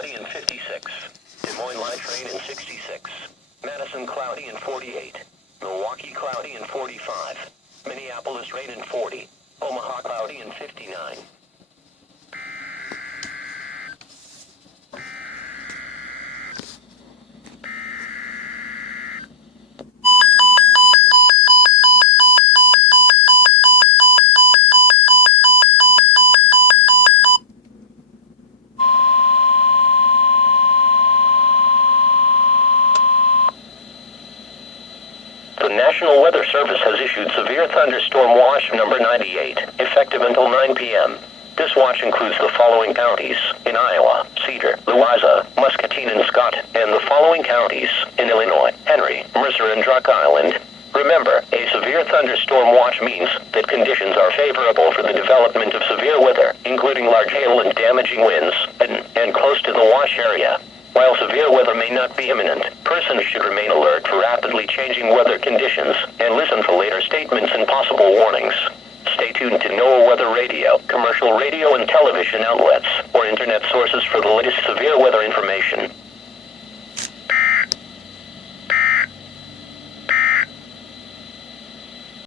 cloudy and 56. Des Moines light rain and 66. Madison cloudy and 48. Milwaukee cloudy and 45. Minneapolis rain and 40. Omaha cloudy and 59. The National Weather Service has issued Severe Thunderstorm Watch number 98, effective until 9 p.m. This watch includes the following counties in Iowa: Cedar, Louisa, Muscatine, and Scott, and the following counties in Illinois: Henry, Mercer, and Rock Island. Remember, a severe thunderstorm watch means that conditions are favorable for the development of severe weather, including large hail and damaging winds, and close to the watch area. While severe weather may not be imminent, persons should remain alert for rapidly changing weather conditions and listen for later statements and possible warnings. Stay tuned to NOAA Weather Radio, commercial radio and television outlets, or internet sources for the latest severe weather information.